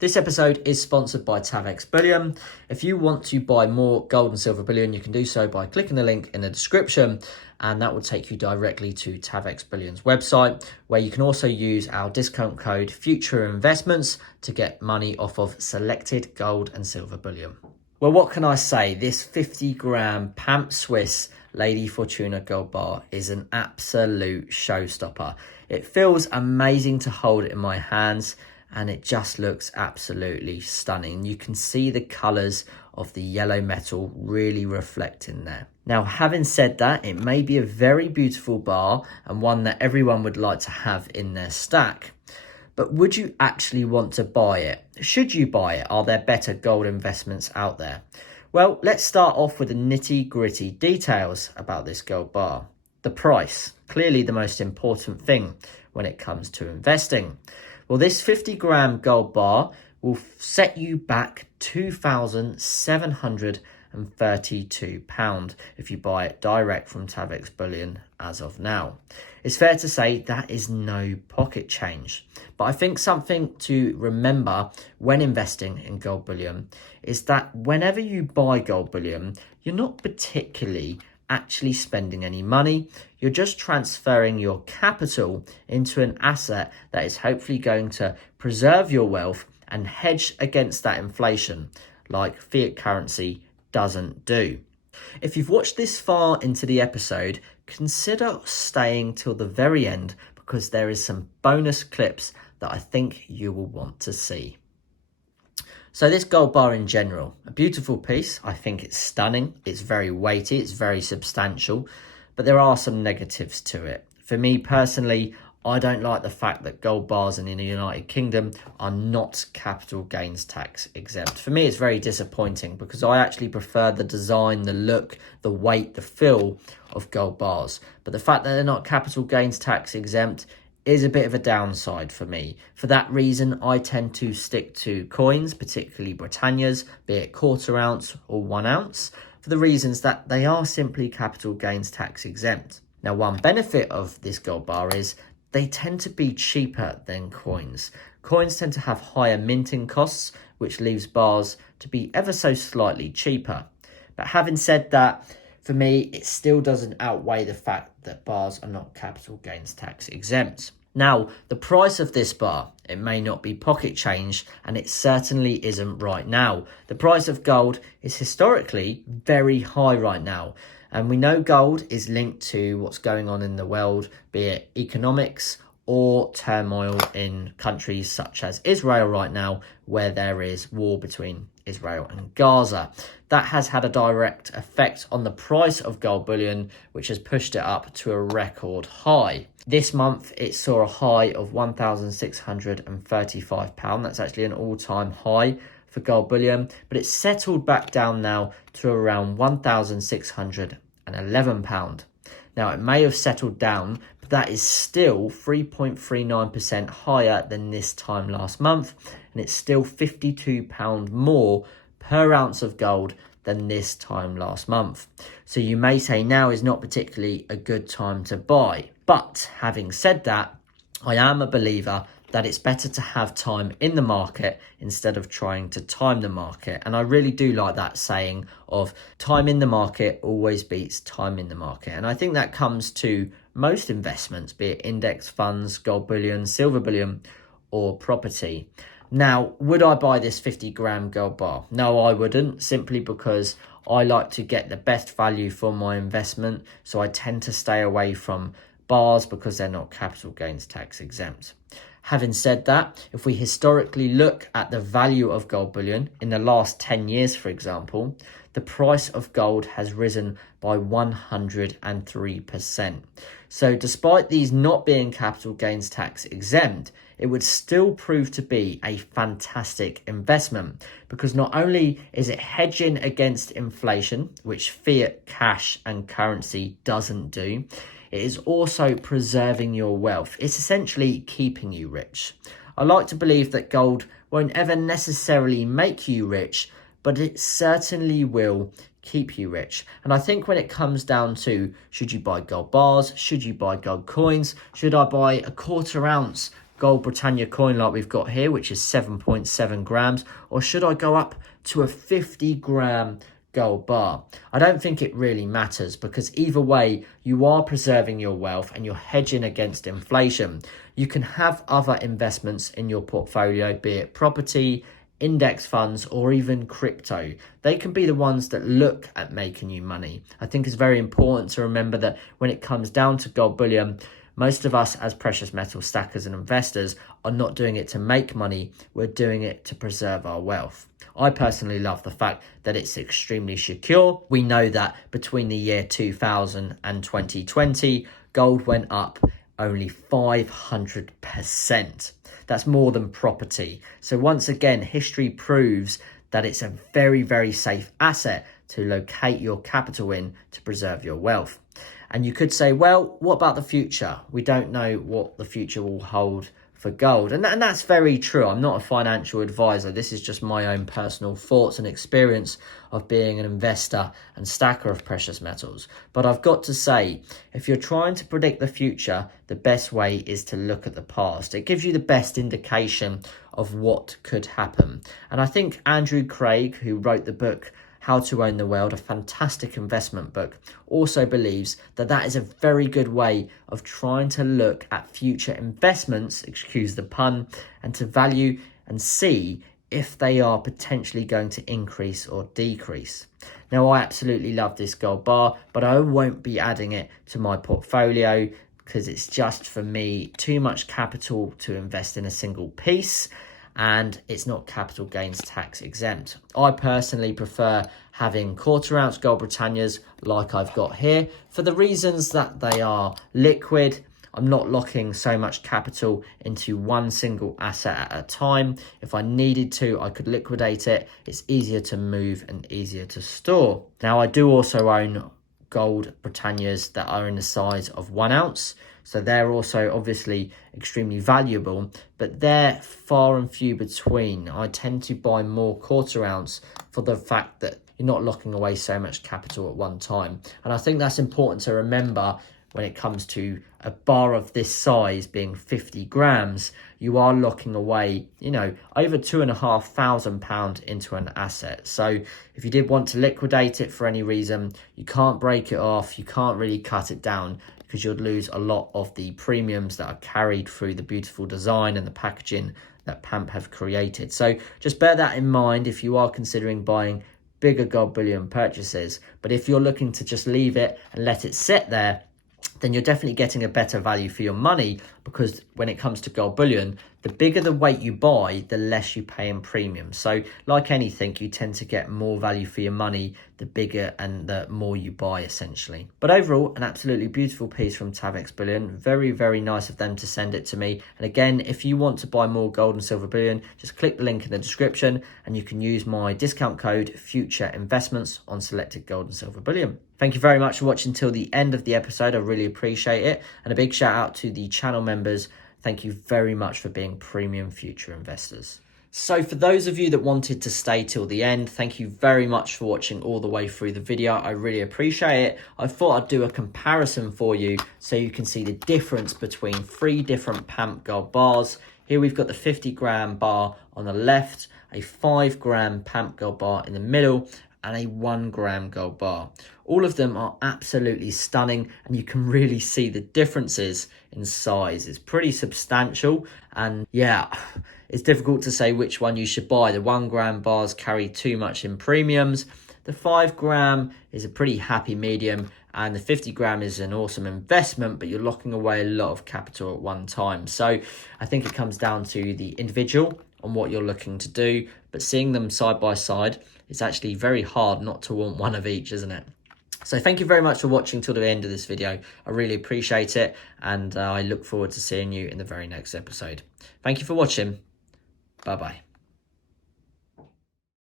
This episode is sponsored by Tavex Bullion. If you want to buy more gold and silver bullion, you can do so by clicking the link in the description, and that will take you directly to Tavex Bullion's website, where you can also use our discount code Future Investments to get money off of selected gold and silver bullion. Well, what can I say? This 50-gram PAMP Suisse Lady Fortuna Gold Bar is an absolute showstopper. It feels amazing to hold it in my hands, and it just looks absolutely stunning. You can see the colours of the yellow metal really reflecting there. Now, having said that, it may be a very beautiful bar and one that everyone would like to have in their stack. But would you actually want to buy it? Should you buy it? Are there better gold investments out there? Well, let's start off with the nitty-gritty details about this gold bar. The price, clearly the most important thing when it comes to investing. Well, this 50-gram gold bar will set you back £2,732 if you buy it direct from Tavex Bullion as of now. It's fair to say that is no pocket change. But I think something to remember when investing in gold bullion is that whenever you buy gold bullion, you're not particularly actually spending any money. You're just transferring your capital into an asset that is hopefully going to preserve your wealth and hedge against that inflation, like fiat currency doesn't do. If you've watched this far into the episode, consider staying till the very end, because there is some bonus clips that I think you will want to see. So this gold bar in general, a beautiful piece. I think it's stunning. It's very weighty. It's very substantial. But there are some negatives to it. For me personally, I don't like the fact that gold bars in the United Kingdom are not capital gains tax exempt. For me, it's very disappointing because I actually prefer the design, the look, the weight, the feel of gold bars. But the fact that they're not capital gains tax exempt is a bit of a downside for me. For that reason, I tend to stick to coins, particularly Britannias, be it quarter ounce or 1 ounce, for the reasons that they are simply capital gains tax exempt. Now, one benefit of this gold bar is they tend to be cheaper than coins. Coins tend to have higher minting costs, which leaves bars to be ever so slightly cheaper. But having said that, for me, it still doesn't outweigh the fact that bars are not capital gains tax exempt. Now, the price of this bar, it may not be pocket change, and it certainly isn't right now. The price of gold is historically very high right now. And we know gold is linked to what's going on in the world, be it economics or turmoil in countries such as Israel right now, where there is war between Israel and Gaza. That has had a direct effect on the price of gold bullion, which has pushed it up to a record high. This month, it saw a high of £1,635. That's actually an all-time high for gold bullion, but it's settled back down now to around £1,611. Now, it may have settled down, but that is still 3.39% higher than this time last month, and it's still £52 more per ounce of gold than this time last month. So you may say now is not particularly a good time to buy. But having said that, I am a believer that it's better to have time in the market instead of trying to time the market. And I really do like that saying of time in the market always beats time in the market. And I think that comes to most investments, be it index funds, gold bullion, silver bullion, or property. Now, would I buy this 50-gram gold bar? No, I wouldn't, simply because I like to get the best value for my investment. So I tend to stay away from bars because they're not capital gains tax exempt. Having said that, if we historically look at the value of gold bullion in the last 10 years, for example, the price of gold has risen by 103%. So despite these not being capital gains tax exempt, it would still prove to be a fantastic investment, because not only is it hedging against inflation, which fiat cash and currency doesn't do, it is also preserving your wealth. It's essentially keeping you rich. I like to believe that gold won't ever necessarily make you rich, but it certainly will keep you rich. And I think when it comes down to, should you buy gold bars? Should you buy gold coins? Should I buy a quarter ounce Gold Britannia coin like we've got here, which is 7.7 grams, or should I go up to a 50 gram gold bar? I don't think it really matters, because either way, you are preserving your wealth and you're hedging against inflation. You can have other investments in your portfolio, be it property, index funds, or even crypto. They can be the ones that look at making you money. I think it's very important to remember that when it comes down to gold bullion, most of us as precious metal stackers and investors are not doing it to make money, we're doing it to preserve our wealth. I personally love the fact that it's extremely secure. We know that between the year 2000 and 2020, gold went up only 500%. That's more than property. So once again, history proves that it's a very, very safe asset to locate your capital in to preserve your wealth. And you could say, well, what about the future? We don't know what the future will hold for gold. And that's very true. I'm not a financial advisor. This is just my own personal thoughts and experience of being an investor and stacker of precious metals. But I've got to say, if you're trying to predict the future, the best way is to look at the past. It gives you the best indication of what could happen. And I think Andrew Craig, who wrote the book How to Own the World, a fantastic investment book, also believes that that is a very good way of trying to look at future investments, excuse the pun, and to value and see if they are potentially going to increase or decrease. Now, I absolutely love this gold bar, but I won't be adding it to my portfolio because it's just, for me, too much capital to invest in a single piece, and it's not capital gains tax exempt. I personally prefer having quarter ounce gold Britannias like I've got here, for the reasons that they are liquid. I'm not locking so much capital into one single asset at a time. If I needed to, I could liquidate it. It's easier to move and easier to store. Now, I do also own gold Britannias that are in the size of 1 ounce. So they're also obviously extremely valuable, but they're far and few between. I tend to buy more quarter ounce for the fact that you're not locking away so much capital at one time. And I think that's important to remember when it comes to a bar of this size being 50 grams, you are locking away, over £2,500 into an asset. So if you did want to liquidate it for any reason, you can't break it off, you can't really cut it down, because you'd lose a lot of the premiums that are carried through the beautiful design and the packaging that PAMP have created. So just bear that in mind if you are considering buying bigger gold bullion purchases. But if you're looking to just leave it and let it sit there, then you're definitely getting a better value for your money, because when it comes to gold bullion, the bigger the weight you buy, the less you pay in premium. So like anything, you tend to get more value for your money the bigger and the more you buy, essentially. But overall, an absolutely beautiful piece from Tavex Bullion. Very, very nice of them to send it to me. And again, if you want to buy more gold and silver bullion, just click the link in the description and you can use my discount code Future Investments on selected gold and silver bullion. Thank you very much for watching till the end of the episode. I really appreciate it. And a big shout out to the channel members. Thank you very much for being premium future investors. So for those of you that wanted to stay till the end, thank you very much for watching all the way through the video. I really appreciate it. I thought I'd do a comparison for you so you can see the difference between 3 different PAMP gold bars. Here we've got the 50 gram bar on the left, a 5 gram PAMP gold bar in the middle, and a 1 gram gold bar. All of them are absolutely stunning, and you can really see the differences in size. It's pretty substantial, and yeah, it's difficult to say which one you should buy. The 1 gram bars carry too much in premiums. The 5 gram is a pretty happy medium, and the 50 gram is an awesome investment, but you're locking away a lot of capital at one time. So I think it comes down to the individual on what you're looking to do, but seeing them side by side, it's actually very hard not to want one of each, isn't it? So thank you very much for watching till the end of this video. I really appreciate it, and I look forward to seeing you in the very next episode. Thank you for watching. Bye-bye.